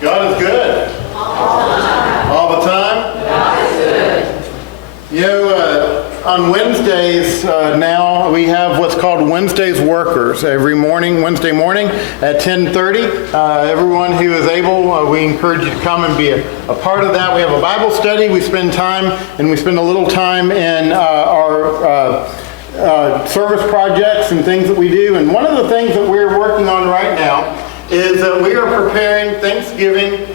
God is good. All the time? God is good. You know, on Wednesdays now we have what's called Wednesdays Workers. Every morning, Wednesday morning at 10:30. Everyone who is able, we encourage you to come and be a part of that. We have a Bible study. We spend a little time in our service projects and things that we do. And one of the things that we're working on right now is that we are preparing Thanksgiving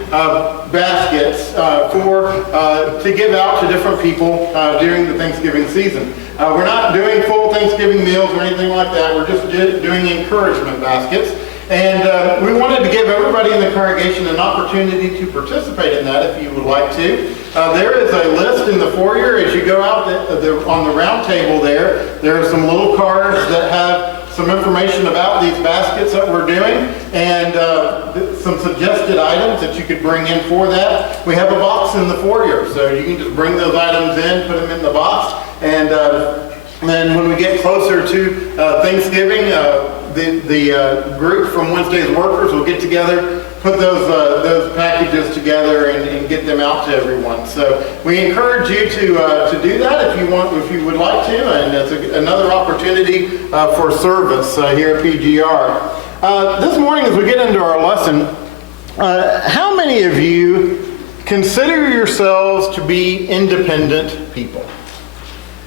baskets to give out to different people during the Thanksgiving season. We're not doing full Thanksgiving meals or anything like that. We're just doing encouragement baskets. And we wanted to give everybody in the congregation an opportunity to participate in that if you would like to. There is a list in the foyer as you go out on the round table there. There are some little cards that have some information about these baskets that we're doing and some suggested items that you could bring in for that. We have a box in the foyer, so you can just bring those items in, put them in the box, and then when we get closer to Thanksgiving, the group from Wednesday's Workers will get together, put those packages together and get them out to everyone. So we encourage you to do that if you would like to, and it's another opportunity for service here at PGR. This morning as we get into our lesson, how many of you consider yourselves to be independent people?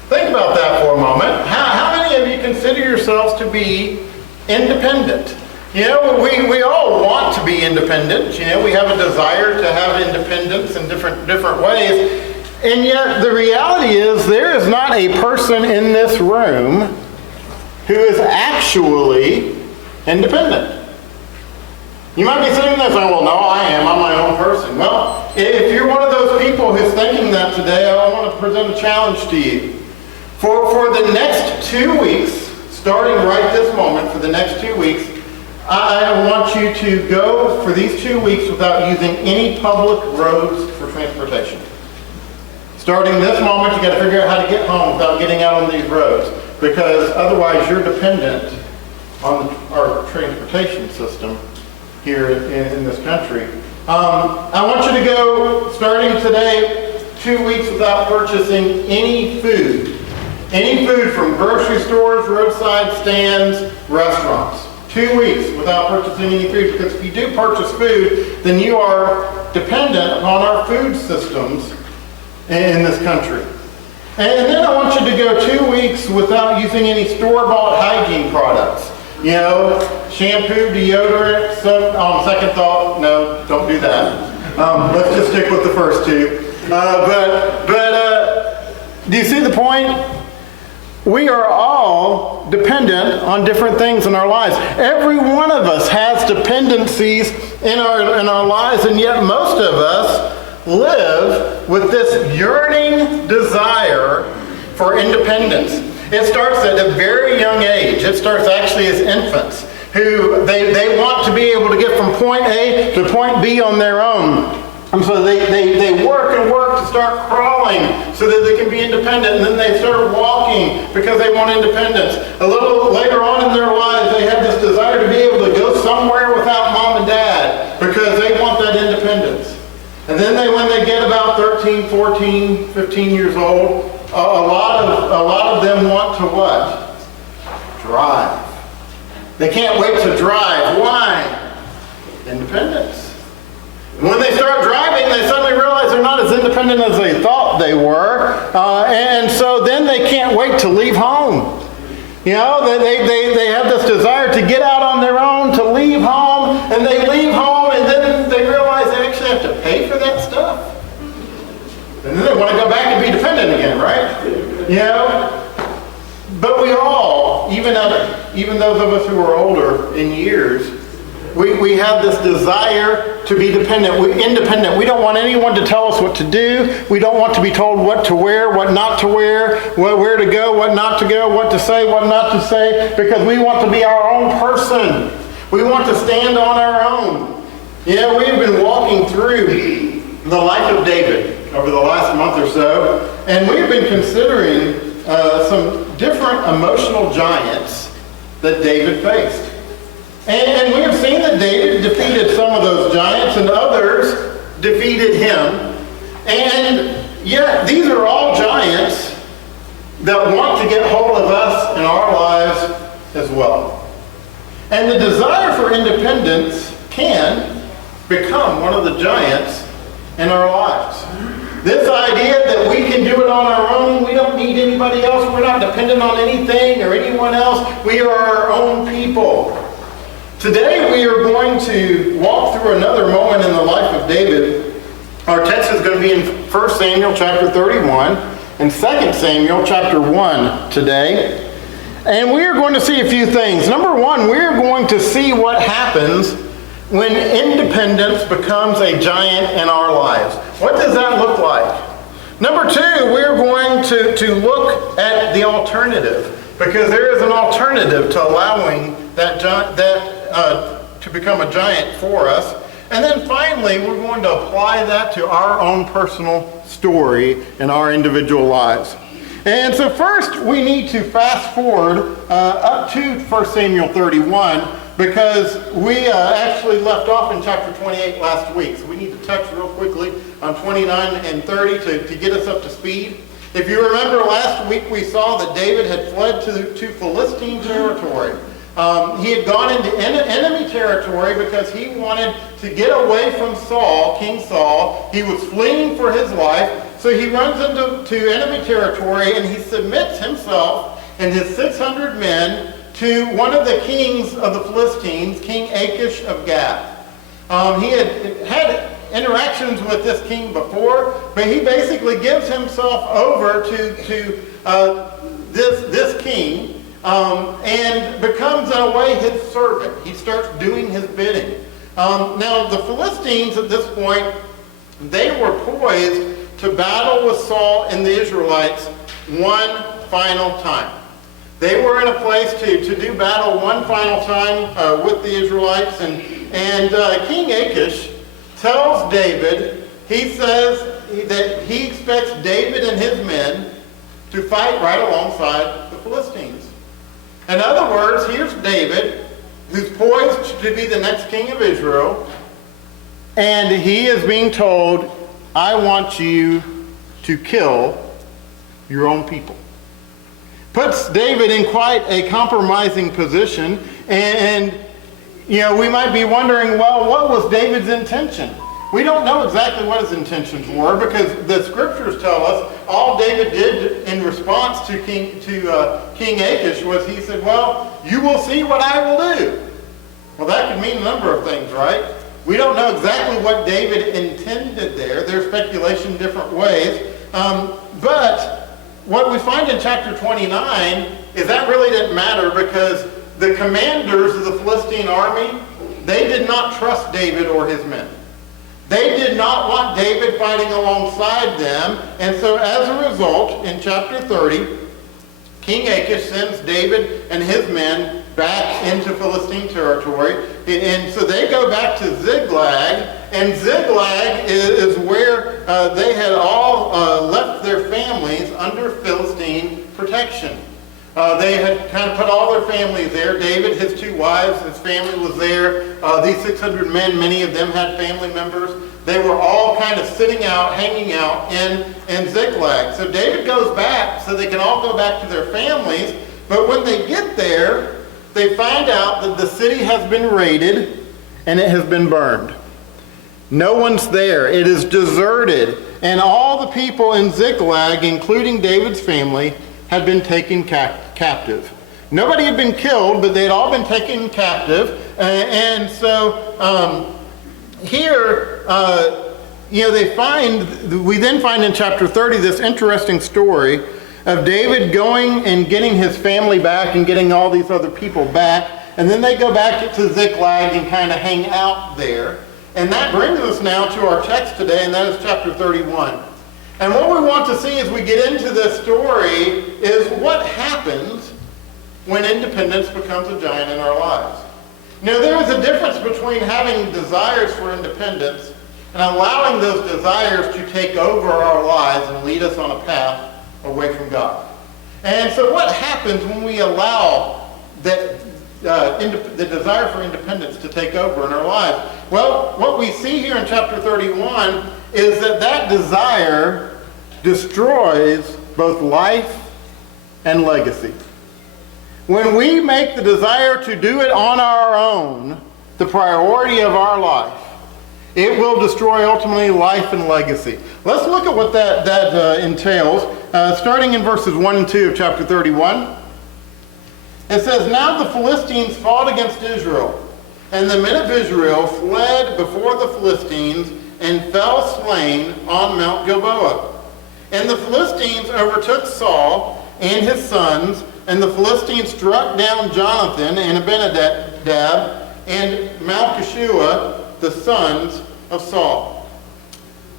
Think about that for a moment. How many of you consider yourselves to be independent? You know, we all want to be independent. You know, we have a desire to have independence in different ways. And yet the reality is there is not a person in this room who is actually independent. You might be sitting there saying, well, no, I am. I'm my own person. Well, if you're one of those people who's thinking that today, I want to present a challenge to you. For the next 2 weeks, starting right this moment, for the next 2 weeks, I want you to go for these 2 weeks without using any public roads for transportation. Starting this moment, you got to figure out how to get home without getting out on these roads, because otherwise you're dependent on our transportation system here in this country. I want you to go, starting today, 2 weeks without purchasing any food. Any food from grocery stores, roadside stands, restaurants. 2 weeks without purchasing any food, because if you do purchase food, then you are dependent upon our food systems in this country. And then I want you to go 2 weeks without using any store-bought hygiene products. You know, shampoo, deodorant, on second thought, no, don't do that. Let's just stick with the first two. But do you see the point? We are all dependent on different things in our lives. Every one of us has dependencies in our lives, and yet most of us live with this yearning desire for independence. It starts at a very young age. It starts actually as infants, who they want to be able to get from point A to point B on their own. And so they work and work to start crawling so that they can be independent, and then they start walking because they want independence. A little later on in their lives, they have this desire to be able to go somewhere without mom and dad because they want that independence. And then when they get about 13, 14, 15 years old, a lot of them want to what? Drive. They can't wait to drive. Why? Independence. When they start driving, they suddenly realize they're not as independent as they thought they were, and so then they can't wait to leave home. You know, they have this desire to get out on their own, to leave home, and they leave home, and then they realize they actually have to pay for that stuff. And then they want to go back and be dependent again, right? You know? But we all, even those of us who are older in years, we have this desire to be independent. We don't want anyone to tell us what to do. We don't want to be told what to wear, what not to wear, where to go, what not to go, what to say, what not to say, because we want to be our own person. We want to stand on our own. You know, we've been walking through the life of David over the last month or so, and we've been considering some different emotional giants that David faced. And we have seen that David defeated some of those giants, and others And yet, these are all giants that want to get hold of us in our lives as well. And the desire for independence can become one of the giants in our lives. This idea that we can do it on our own, we don't need anybody else, we're not dependent on anything or anyone else, we are our own people. Today we are going to walk through another moment in the life of David. Our text is going to be in 1 Samuel chapter 31 and 2 Samuel chapter 1 today. And we are going to see a few things. Number one, we are going to see what happens when independence becomes a giant in our lives. What does that look like? Number two, we're going to look at the alternative, because there is an alternative to allowing that to become a giant for us. And then finally, we're going to apply that to our own personal story in our individual lives. And so first, we need to fast forward up to 1 Samuel 31, because we actually left off in chapter 28 last week. So we need to touch real quickly on 29 and 30 to get us up to speed. If you remember last week, we saw that David had fled to Philistine territory. He had gone into enemy territory because he wanted to get away from Saul, King Saul. He was fleeing for his life. So he runs into enemy territory, and he submits himself and his 600 men to one of the kings of the Philistines, King Achish of Gath. He had interactions with this king before, but he basically gives himself over to this king and becomes in a way his servant. He starts doing his bidding. Now the Philistines at this point, they were poised to battle with Saul and the Israelites one final time. They were in a place to do battle one final time with the Israelites, and King Achish tells David, he says that he expects David and his men to fight right alongside the Philistines. In other words, here's David, who's poised to be the next king of Israel, and he is being told, I want you to kill your own people. Puts David in quite a compromising position, and you know, we might be wondering, well, what was David's intention? We don't know exactly what his intentions were, because the scriptures tell us all David did in response to King Achish was he said, well, you will see what I will do. Well, that could mean a number of things, right? We don't know exactly what David intended there. There's speculation in different ways. But what we find in chapter 29 is that really didn't matter, because the commanders of the Philistine army, they did not trust David or his men. They did not want David fighting alongside them. And so as a result, in chapter 30, King Achish sends David and his men back into Philistine territory. And so they go back to Ziklag, and Ziklag is where they had all left their families under Philistine protection. They had kind of put all their families there. David, his 2 wives, his family was there. These 600 men, many of them had family members. They were all kind of sitting out, hanging out in Ziklag. So David goes back so they can all go back to their families. But when they get there, they find out that the city has been raided and it has been burned. No one's there. It is deserted. And all the people in Ziklag, including David's family, had been taken captive. Nobody had been killed, but they had all been taken captive. And so here, we then find in chapter 30 this interesting story of David going and getting his family back and getting all these other people back. And then they go back to Ziklag and kind of hang out there. And that brings us now to our text today, and that is chapter 31. And what we want to see as we get into this story is what happens when independence becomes a giant in our lives. Now, there is a difference between having desires for independence and allowing those desires to take over our lives and lead us on a path away from God. And so what happens when we allow the desire for independence to take over in our lives. Well, what we see here in chapter 31 is that desire destroys both life and legacy. When we make the desire to do it on our own the priority of our life, it will destroy ultimately life and legacy. Let's look at what that entails, starting in verses 1 and 2 of chapter 31. It says, "Now the Philistines fought against Israel, and the men of Israel fled before the Philistines and fell slain on Mount Gilboa. And the Philistines overtook Saul and his sons, and the Philistines struck down Jonathan and Abinadab and Malchishua, the sons of Saul."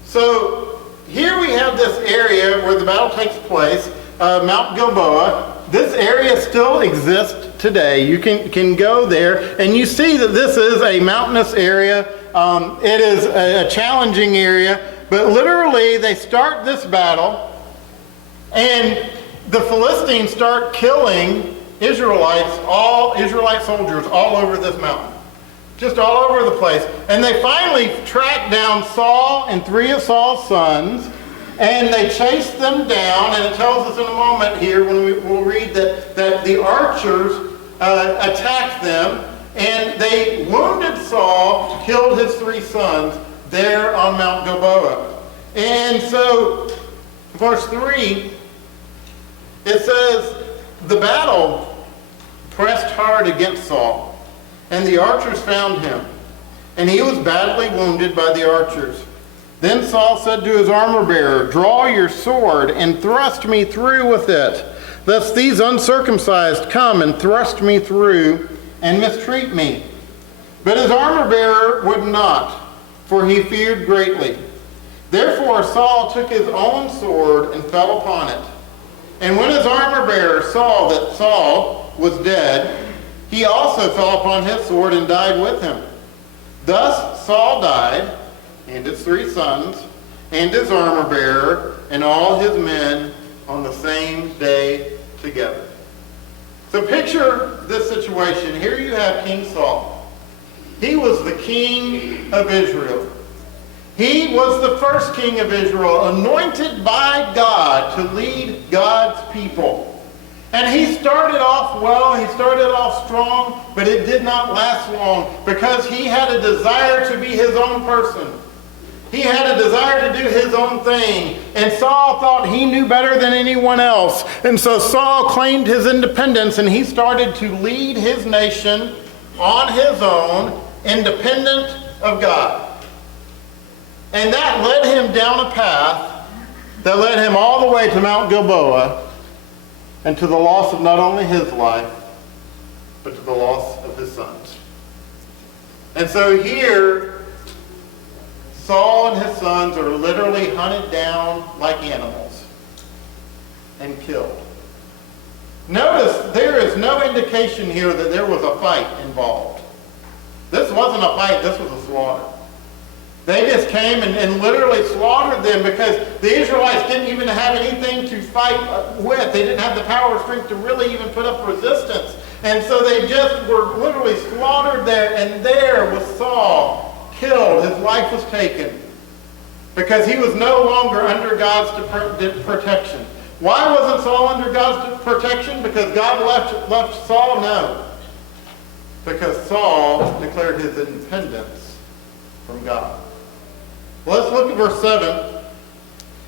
So here we have this area where the battle takes place, Mount Gilboa. This area still exists today. You can go there, and you see that this is a mountainous area. It is a challenging area, but literally they start this battle, and the Philistines start killing Israelite soldiers all over this mountain. Just all over the place. And they finally track down Saul and 3 of Saul's sons, and they chase them down, and it tells us in a moment here when we'll read that the archers attacked them, and they wounded Saul, killed his 3 sons there on Mount Gilboa. And so, verse 3, it says, "The battle pressed hard against Saul, and the archers found him, and he was badly wounded by the archers. Then Saul said to his armor-bearer, 'Draw your sword and thrust me through with it, lest these uncircumcised come and thrust me through and mistreat me.' But his armor-bearer would not, for he feared greatly. Therefore Saul took his own sword and fell upon it. And when his armor-bearer saw that Saul was dead, he also fell upon his sword and died with him. Thus Saul died, and his 3 sons, and his armor-bearer, and all his men on the same day together." So picture this situation. Here you have King Saul. He was the king of Israel. He was the first king of Israel, anointed by God to lead God's people. And he started off well, he started off strong, but it did not last long because he had a desire to be his own person. He had a desire to do his own thing. And Saul thought he knew better than anyone else. And so Saul claimed his independence, and he started to lead his nation on his own, independent of God. And that led him down a path that led him all the way to Mount Gilboa and to the loss of not only his life, but to the loss of his sons. And so here, Saul and his sons are literally hunted down like animals and killed. Notice there is no indication here that there was a fight involved. This wasn't a fight, this was a slaughter. They just came and literally slaughtered them because the Israelites didn't even have anything to fight with. They didn't have the power or strength to really even put up resistance. And so they just were literally slaughtered there, and there was Saul killed. His life was taken because he was no longer under God's protection. Why wasn't Saul under God's protection? Because God left Saul? No. Because Saul declared his independence from God. Let's look at verse 7.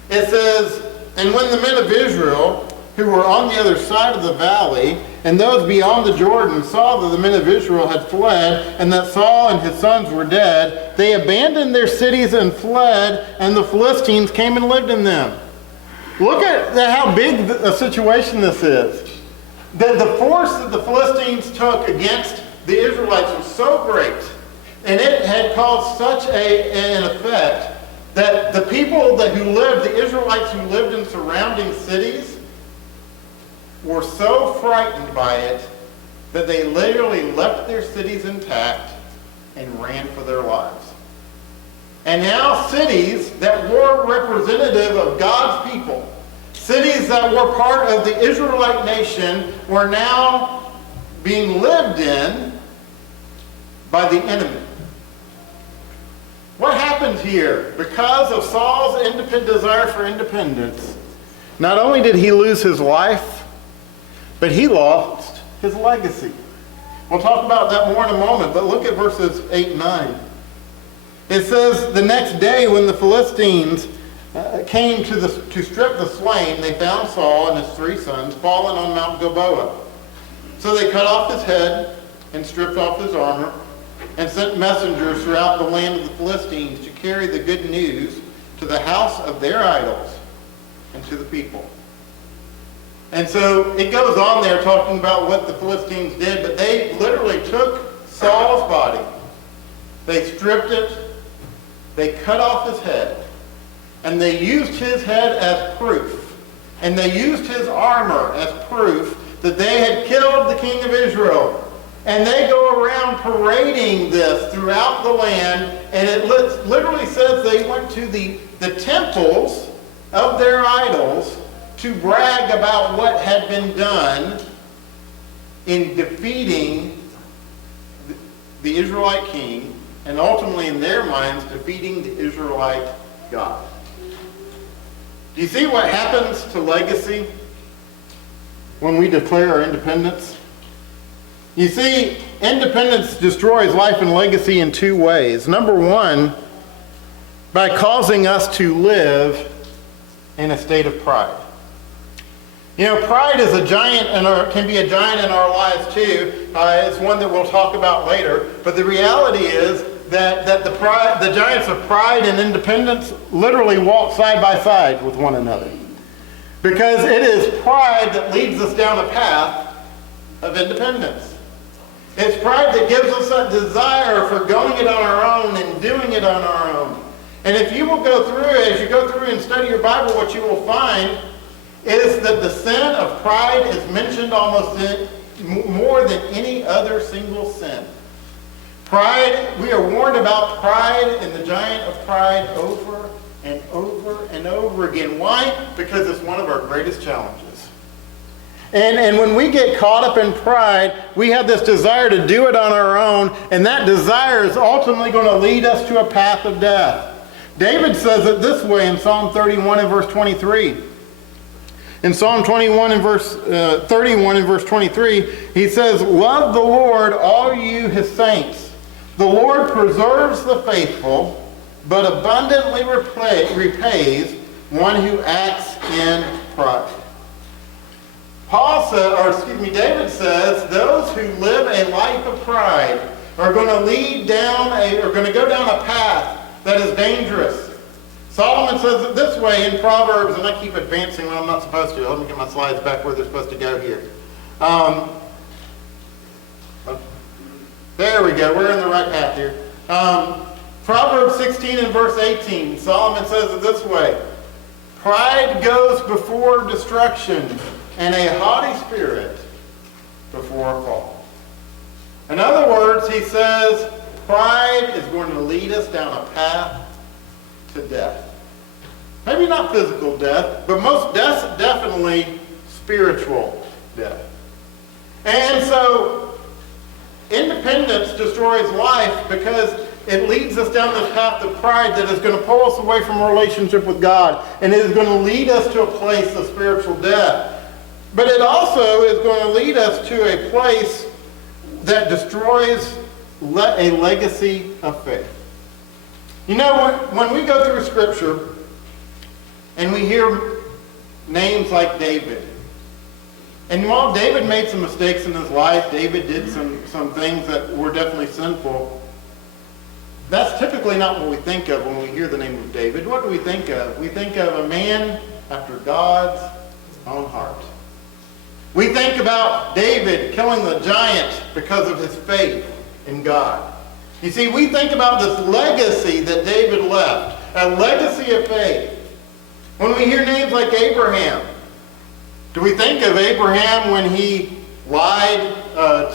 It says, "And when the men of Israel, who were on the other side of the valley, and those beyond the Jordan, saw that the men of Israel had fled, and that Saul and his sons were dead, they abandoned their cities and fled, and the Philistines came and lived in them." Look at how big a situation this is. The force that the Philistines took against the Israelites was so great, and it had caused such an effect that the people who lived, the Israelites who lived in surrounding cities, were so frightened by it that they literally left their cities intact and ran for their lives. And now cities that were representative of God's people, cities that were part of the Israelite nation, were now being lived in by the enemy. What happened here? Because of Saul's desire for independence, not only did he lose his life, but he lost his legacy. We'll talk about that more in a moment, but look at verses 8 and 9. It says, the next day when the Philistines came to strip the slain, they found Saul and his 3 sons fallen on Mount Gilboa. So they cut off his head and stripped off his armor and sent messengers throughout the land of the Philistines to carry the good news to the house of their idols and to the people. And so it goes on there talking about what the Philistines did, but they literally took Saul's body, they stripped it, they cut off his head, and they used his head as proof, and they used his armor as proof that they had killed the king of Israel. And they go around parading this throughout the land, and it literally says they went to the temples of their idols to brag about what had been done in defeating the Israelite king, and ultimately in their minds defeating the Israelite God. Do you see what happens to legacy when we declare our independence? You see, independence destroys life and legacy in 2 ways. Number 1, by causing us to live in a state of pride. You know, pride is a giant, can be a giant in our lives too. It's one that we'll talk about later. But the reality is that the giants of pride and independence literally walk side by side with one another. Because it is pride that leads us down a path of independence. It's pride that gives us that desire for going it on our own and doing it on our own. And if you will go through, as you go through and study your Bible, what you will find is that the sin of pride is mentioned almost more than any other single sin. Pride, we are warned about pride and the giant of pride over and over and over again. Why? Because it's one of our greatest challenges. And when we get caught up in pride, we have this desire to do it on our own, and that desire is ultimately going to lead us to a path of death. David says it this way in Psalm 31 and verse 23. In Psalm 21 and verse 31 and verse 23, he says, "Love the Lord, all you his saints. The Lord preserves the faithful, but abundantly repays one who acts in pride." David says, those who live a life of pride are going to go down a path that is dangerous. Solomon says it this way in Proverbs, and I keep advancing when I'm not supposed to. Let me get my slides back where they're supposed to go here. There we go. We're in the right path here. Proverbs 16 and verse 18, Solomon says it this way: "Pride goes before destruction, and a haughty spirit before a fall." In other words, he says, pride is going to lead us down a path to death. Maybe not physical death, but most definitely spiritual death. And so, independence destroys life because it leads us down this path of pride that is going to pull us away from a relationship with God, and it is going to lead us to a place of spiritual death. But it also is going to lead us to a place that destroys a legacy of faith. You know, when we go through Scripture and we hear names like David, and while David made some mistakes in his life, David did some things that were definitely sinful, that's typically not what we think of when we hear the name of David. What do we think of? We think of a man after God's own heart. We think about David killing the giant because of his faith in God. You see, we think about this legacy that David left, a legacy of faith. When we hear names like Abraham, do we think of Abraham when he lied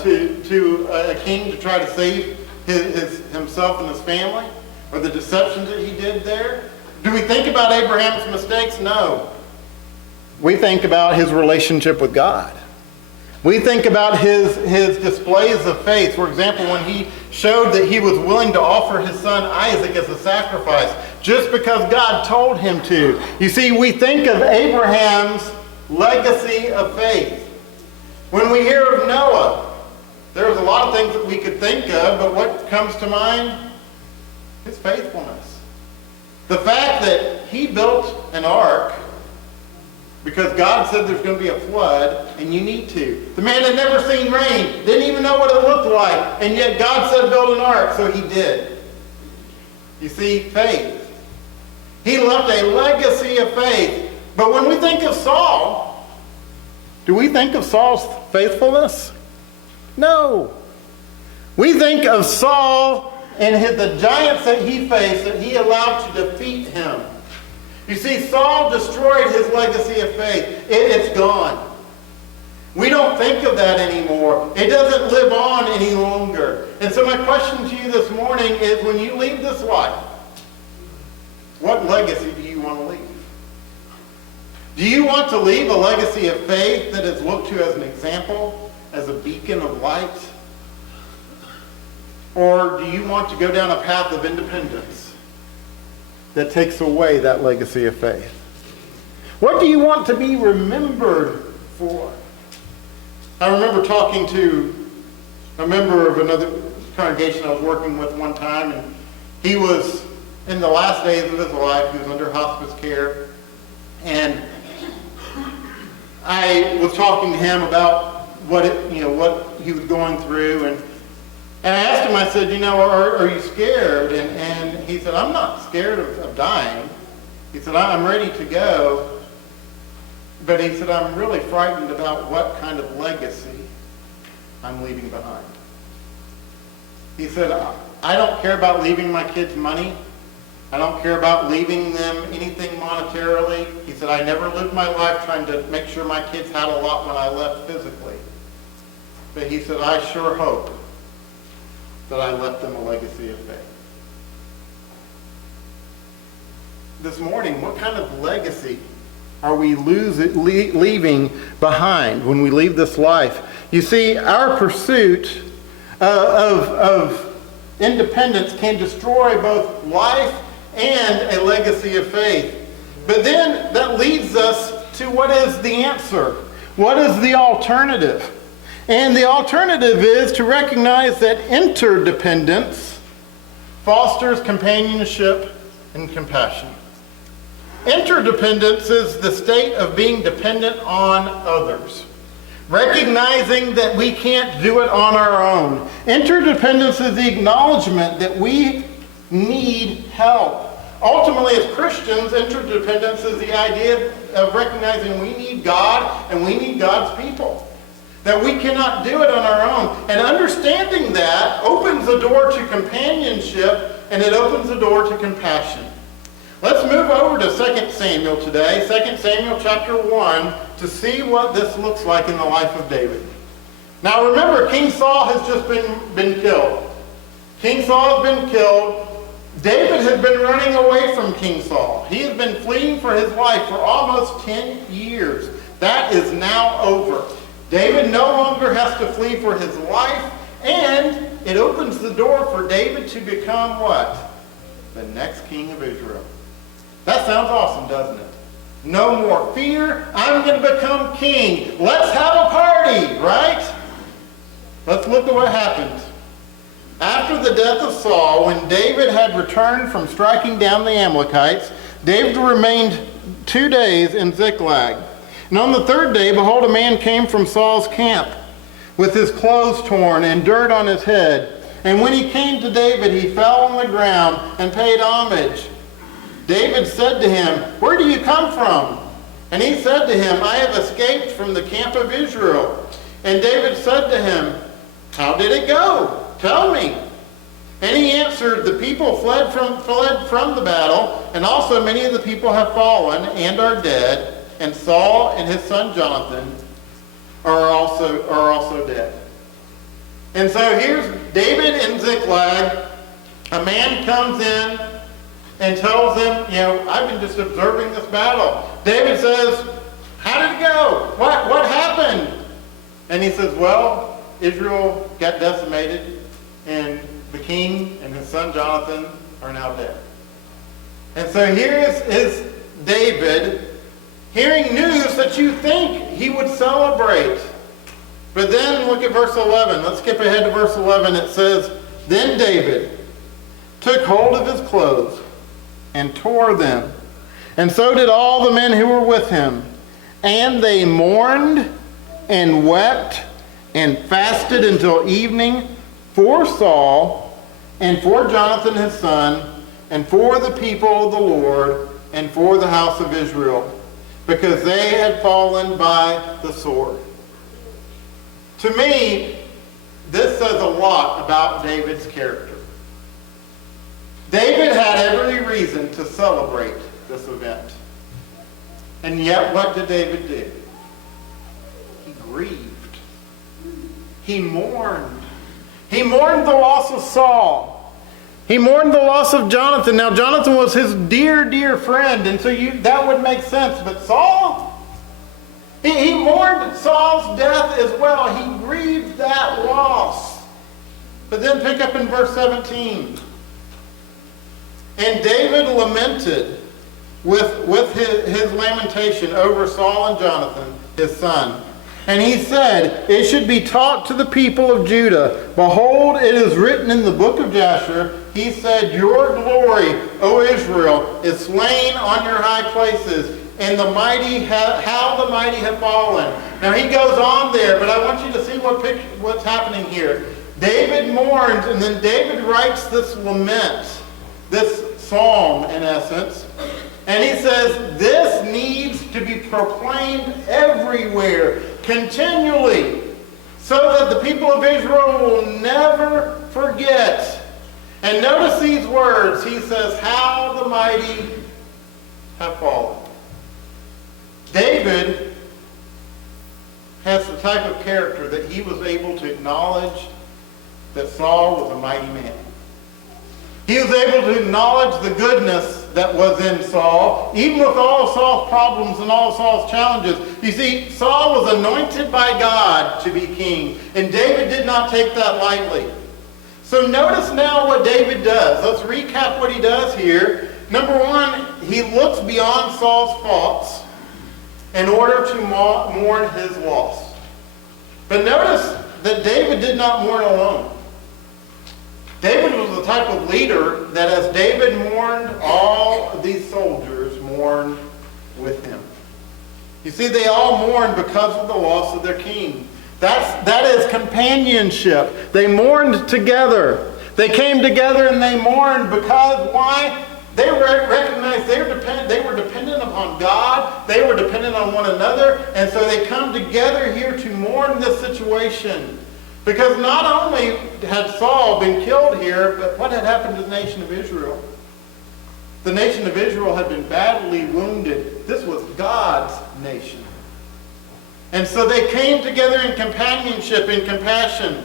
to a king to try to save himself and his family? Or the deceptions that he did there? Do we think about Abraham's mistakes? No. We think about his relationship with God. We think about his displays of faith. For example, when he showed that he was willing to offer his son Isaac as a sacrifice just because God told him to. You see, we think of Abraham's legacy of faith. When we hear of Noah, there's a lot of things that we could think of, but what comes to mind? His faithfulness. The fact that he built an ark because God said there's going to be a flood, and you need to. The man had never seen rain, didn't even know what it looked like, and yet God said build an ark, so he did. You see, faith. He left a legacy of faith. But when we think of Saul, do we think of Saul's faithfulness? No. We think of Saul and the giants that he faced that he allowed to defeat him. You see, Saul destroyed his legacy of faith. It's gone. We don't think of that anymore. It doesn't live on any longer. And so my question to you this morning is, when you leave this life, what legacy do you want to leave? Do you want to leave a legacy of faith that is looked to as an example, as a beacon of light? Or do you want to go down a path of independence that takes away that legacy of faith? What do you want to be remembered for? I remember talking to a member of another congregation I was working with one time, and he was in the last days of his life. He was under hospice care, and I was talking to him about what he was going through, and I asked him, I said, are you scared? And he said, I'm not scared of dying. He said, I'm ready to go. But he said, I'm really frightened about what kind of legacy I'm leaving behind. He said, I don't care about leaving my kids money. I don't care about leaving them anything monetarily. He said, I never lived my life trying to make sure my kids had a lot when I left physically. But he said, I sure hope that I left them a legacy of faith. This morning, what kind of legacy are we leaving behind when we leave this life? You see, our pursuit of independence can destroy both life and a legacy of faith. But then that leads us to what is the answer? What is the alternative? And the alternative is to recognize that interdependence fosters companionship and compassion. Interdependence is the state of being dependent on others, recognizing that we can't do it on our own. Interdependence is the acknowledgement that we need help. Ultimately, as Christians, interdependence is the idea of recognizing we need God and we need God's people. That we cannot do it on our own. And understanding that opens the door to companionship, and it opens the door to compassion. Let's move over to 2 Samuel today, 2 Samuel chapter 1, to see what this looks like in the life of David. Now remember, King Saul has just been killed. King Saul has been killed. David has been running away from King Saul. He has been fleeing for his life for almost 10 years. That is now over. David no longer has to flee for his life, and it opens the door for David to become what? The next king of Israel. That sounds awesome, doesn't it? No more fear. I'm going to become king. Let's have a party, right? Let's look at what happened. After the death of Saul, when David had returned from striking down the Amalekites, David remained 2 days in Ziklag. And on the third day, behold, a man came from Saul's camp with his clothes torn and dirt on his head. And when he came to David, he fell on the ground and paid homage. David said to him, "Where do you come from?" And he said to him, "I have escaped from the camp of Israel." And David said to him, "How did it go? Tell me." And he answered, "The people fled from the battle, and also many of the people have fallen and are dead, and Saul and his son Jonathan are also dead." And so here's David in Ziklag. A man comes in and tells him, I've been just observing this battle. David says, "How did it go? What happened?" And he says, well, Israel got decimated, and the king and his son Jonathan are now dead. And so here is David hearing news that you think he would celebrate. But then look at verse 11. Let's skip ahead to verse 11. It says, then David took hold of his clothes and tore them. And so did all the men who were with him. And they mourned and wept and fasted until evening for Saul and for Jonathan his son and for the people of the Lord and for the house of Israel, because they had fallen by the sword. To me, this says a lot about David's character. David had every reason to celebrate this event. And yet, what did David do? He grieved. He mourned. He mourned the loss of Saul. He mourned the loss of Jonathan. Now, Jonathan was his dear, dear friend, and so that would make sense. But Saul, he mourned Saul's death as well. He grieved that loss. But then pick up in verse 17. And David lamented with his lamentation over Saul and Jonathan, his son. And he said, it should be taught to the people of Judah. Behold, it is written in the book of Jasher, he said, your glory, O Israel, is slain on your high places, and the mighty how the mighty have fallen. Now he goes on there, but I want you to see what's happening here. David mourns, and then David writes this lament, this psalm in essence. And he says, this needs to be proclaimed everywhere, continually, so that the people of Israel will never forget. And notice these words. He says, how the mighty have fallen. David has the type of character that he was able to acknowledge that Saul was a mighty man. He was able to acknowledge the goodness that was in Saul, even with all of Saul's problems and all of Saul's challenges. You see, Saul was anointed by God to be king, and David did not take that lightly. So notice now what David does. Let's recap what he does here. Number one, he looks beyond Saul's faults in order to mourn his loss. But notice that David did not mourn alone. David was the type of leader that as David mourned, all of these soldiers mourned with him. You see, they all mourned because of the loss of their king. That is companionship. They mourned together. They came together and they mourned because, why? They recognized they were dependent upon God. They were dependent on one another. And so they come together here to mourn this situation. Because not only had Saul been killed here, but what had happened to the nation of Israel? The nation of Israel had been badly wounded. This was God's nation. And so they came together in companionship, in compassion.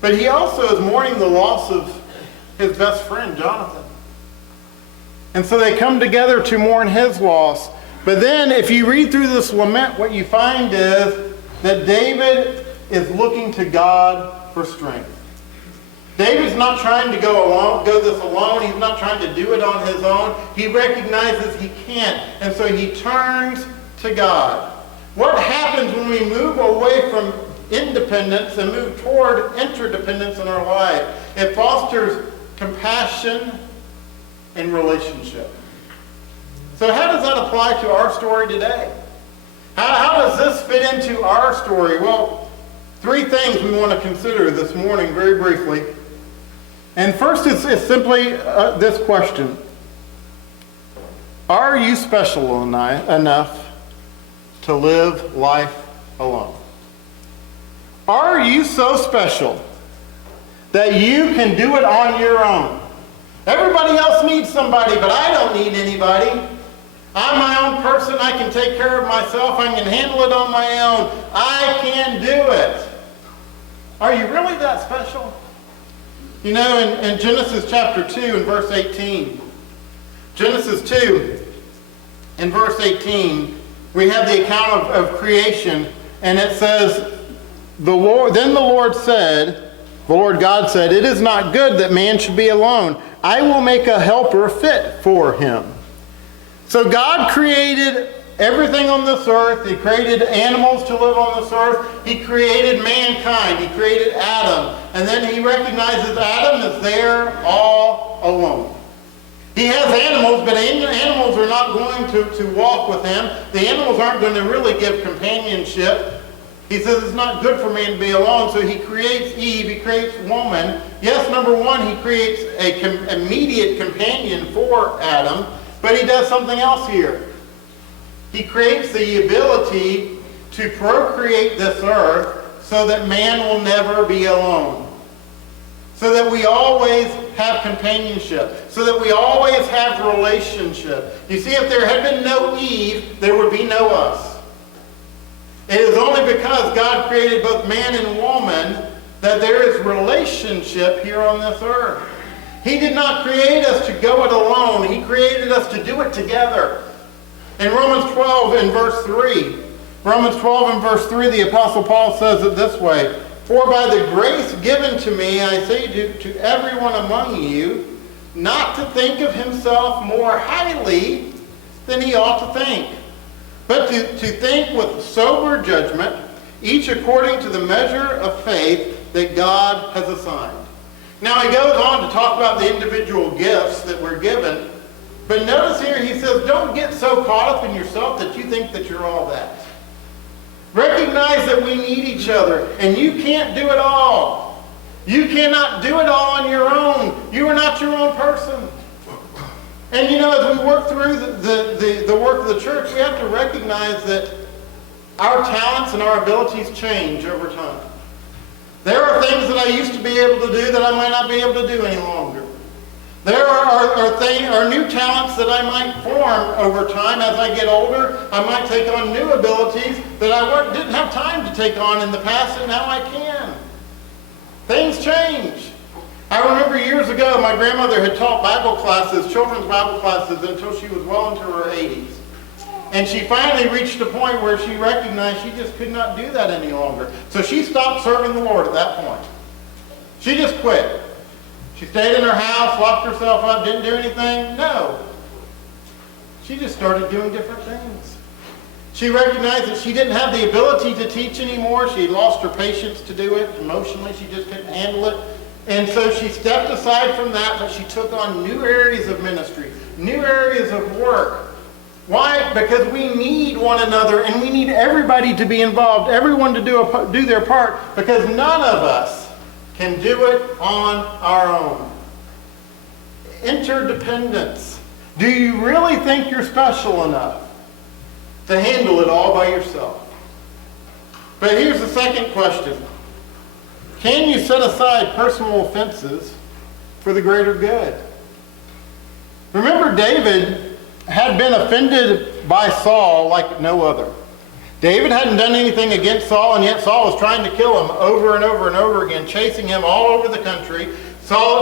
But he also is mourning the loss of his best friend, Jonathan. And so they come together to mourn his loss. But then if you read through this lament, what you find is that David is looking to God for strength. David's not trying to go this alone. He's not trying to do it on his own. He recognizes he can't. And so he turns to God. What happens when we move away from independence and move toward interdependence in our life? It fosters compassion and relationship. So how does that apply to our story today? How does this fit into our story? Well, three things we want to consider this morning very briefly. And first is simply this question. Are you special enough to live life alone? Are you so special that you can do it on your own? Everybody else needs somebody, but I don't need anybody. I'm my own person. I can take care of myself. I can handle it on my own. I can do it. Are you really that special? You know, in Genesis chapter 2 and verse 18, Genesis 2 and verse 18, we have the account of creation. And it says, then the Lord God said, it is not good that man should be alone. I will make a helper fit for him. So God created everything on this earth. He created animals to live on this earth. He created mankind. He created Adam. And then he recognizes Adam is there all alone. He has animals, but animals are not going to walk with him. The animals aren't going to really give companionship. He says it's not good for man to be alone, so he creates Eve, he creates woman. Yes, number one, he creates an immediate companion for Adam, but he does something else here. He creates the ability to procreate this earth so that man will never be alone. So that we always have companionship. So that we always have relationship. You see, if there had been no Eve, there would be no us. It is only because God created both man and woman that there is relationship here on this earth. He did not create us to go it alone. He created us to do it together. In Romans 12 and verse 3, the Apostle Paul says it this way, for by the grace given to me, I say to everyone among you, not to think of himself more highly than he ought to think, but to think with sober judgment, each according to the measure of faith that God has assigned. Now he goes on to talk about the individual gifts that we're given, but notice here he says, don't get so caught up in yourself that you think that you're all that. Recognize that we need each other, and you can't do it all. You cannot do it all on your own. You are not your own person. And you know, as we work through the work of the church, we have to recognize that our talents and our abilities change over time. There are things that I used to be able to do that I might not be able to do any longer. There are new talents that I might form over time. As I get older, I might take on new abilities that I didn't have time to take on in the past, and now I can. Things change. I remember years ago, my grandmother had taught Bible classes, children's Bible classes, until she was well into her 80s. And she finally reached a point where she recognized she just could not do that any longer. So she stopped serving the Lord at that point. She just quit. She stayed in her house, locked herself up, didn't do anything? No. She just started doing different things. She recognized that she didn't have the ability to teach anymore. She had lost her patience to do it. Emotionally, she just couldn't handle it. And so she stepped aside from that, but she took on new areas of ministry, new areas of work. Why? Because we need one another, and we need everybody to be involved, everyone to do their part, because none of us can do it on our own. Interdependence. Do you really think you're special enough to handle it all by yourself? But here's the second question. Can you set aside personal offenses for the greater good? Remember, David had been offended by Saul like no other. David hadn't done anything against Saul, and yet Saul was trying to kill him over and over and over again, chasing him all over the country.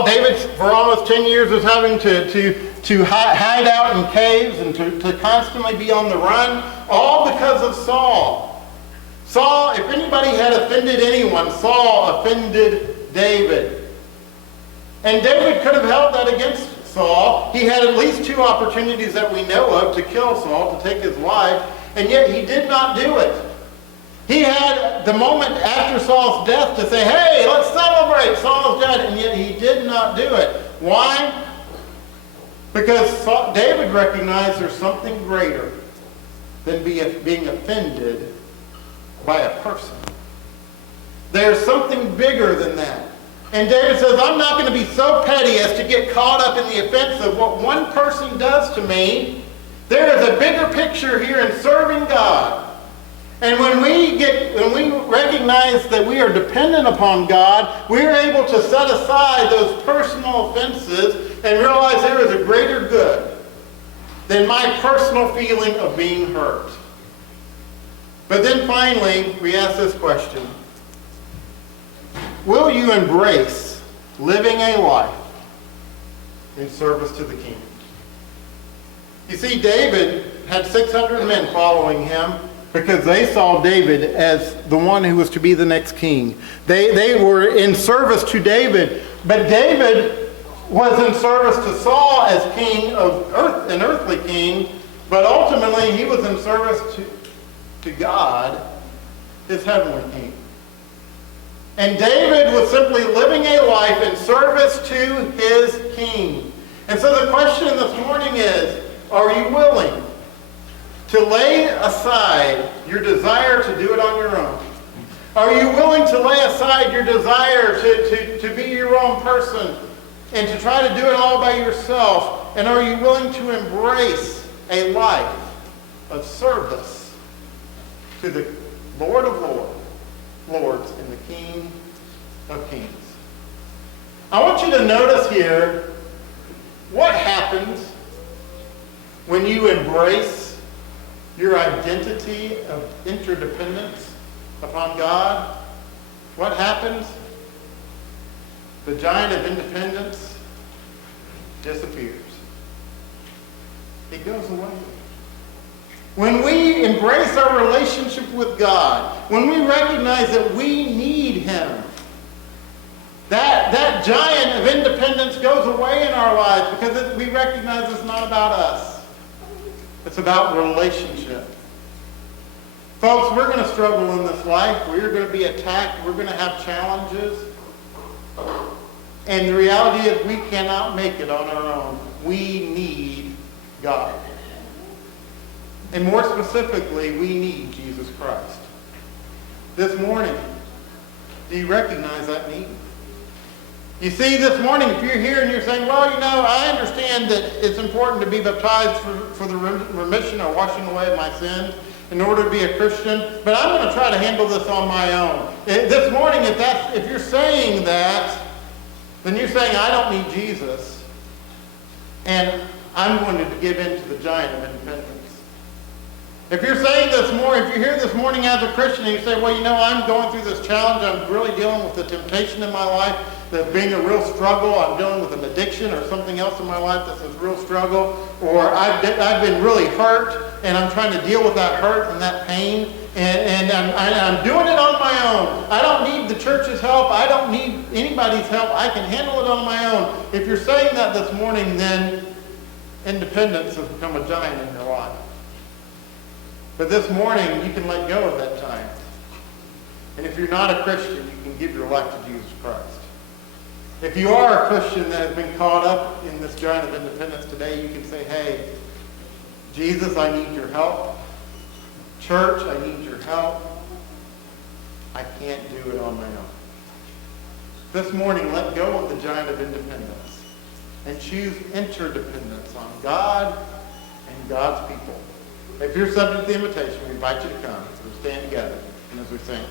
David, for almost 10 years, was having to hide out in caves and to constantly be on the run, all because of Saul. Saul, if anybody had offended anyone, Saul offended David. And David could have held that against Saul. He had at least 2 opportunities that we know of to kill Saul, to take his life, and yet he did not do it. He had the moment after Saul's death to say, hey, let's celebrate, Saul's dead, and yet he did not do it. Why? Because David recognized there's something greater than being offended by a person. There's something bigger than that. And David says, I'm not going to be so petty as to get caught up in the offense of what one person does to me. There is a bigger picture here in serving God. And when we recognize that we are dependent upon God, we are able to set aside those personal offenses and realize there is a greater good than my personal feeling of being hurt. But then finally, we ask this question. Will you embrace living a life in service to the King? You see, David had 600 men following him, because they saw David as the one who was to be the next king. They were in service to David, but David was in service to Saul as king of earth, an earthly king, but ultimately he was in service to God, his heavenly king. And David was simply living a life in service to his king. And so the question this morning is, are you willing to lay aside your desire to do it on your own? Are you willing to lay aside your desire to be your own person and to try to do it all by yourself? And are you willing to embrace a life of service to the Lord of Lords and the King of Kings? I want you to notice here what happens when you embrace your identity of interdependence upon God. What happens? The giant of independence disappears. It goes away. When we embrace our relationship with God, when we recognize that we need Him, that giant of independence goes away in our lives because we recognize it's not about us. It's about relationship. Folks, we're going to struggle in this life. We're going to be attacked. We're going to have challenges. And the reality is we cannot make it on our own. We need God. And more specifically, we need Jesus Christ. This morning, do you recognize that need? You see, this morning, if you're here and you're saying, well, you know, I understand that it's important to be baptized for the remission or washing away of my sins in order to be a Christian, but I'm going to try to handle this on my own. This morning, if you're saying that, then you're saying, I don't need Jesus, and I'm going to give in to the giant of independence. If you're saying this morning, if you're here this morning as a Christian and you say, well, you know, I'm going through this challenge, I'm really dealing with the temptation in my life, that being a real struggle, I'm dealing with an addiction or something else in my life that's a real struggle, or I've been really hurt and I'm trying to deal with that hurt and that pain, and I'm doing it on my own. I don't need the church's help. I don't need anybody's help. I can handle it on my own. If you're saying that this morning, then independence has become a giant in your life. But this morning, you can let go of that giant. And if you're not a Christian, you can give your life to Jesus Christ. If you are a Christian that has been caught up in this giant of independence today, you can say, hey, Jesus, I need your help. Church, I need your help. I can't do it on my own. This morning, let go of the giant of independence and choose interdependence on God and God's people. If you're subject to the invitation, we invite you to come as we stand together and as we sing.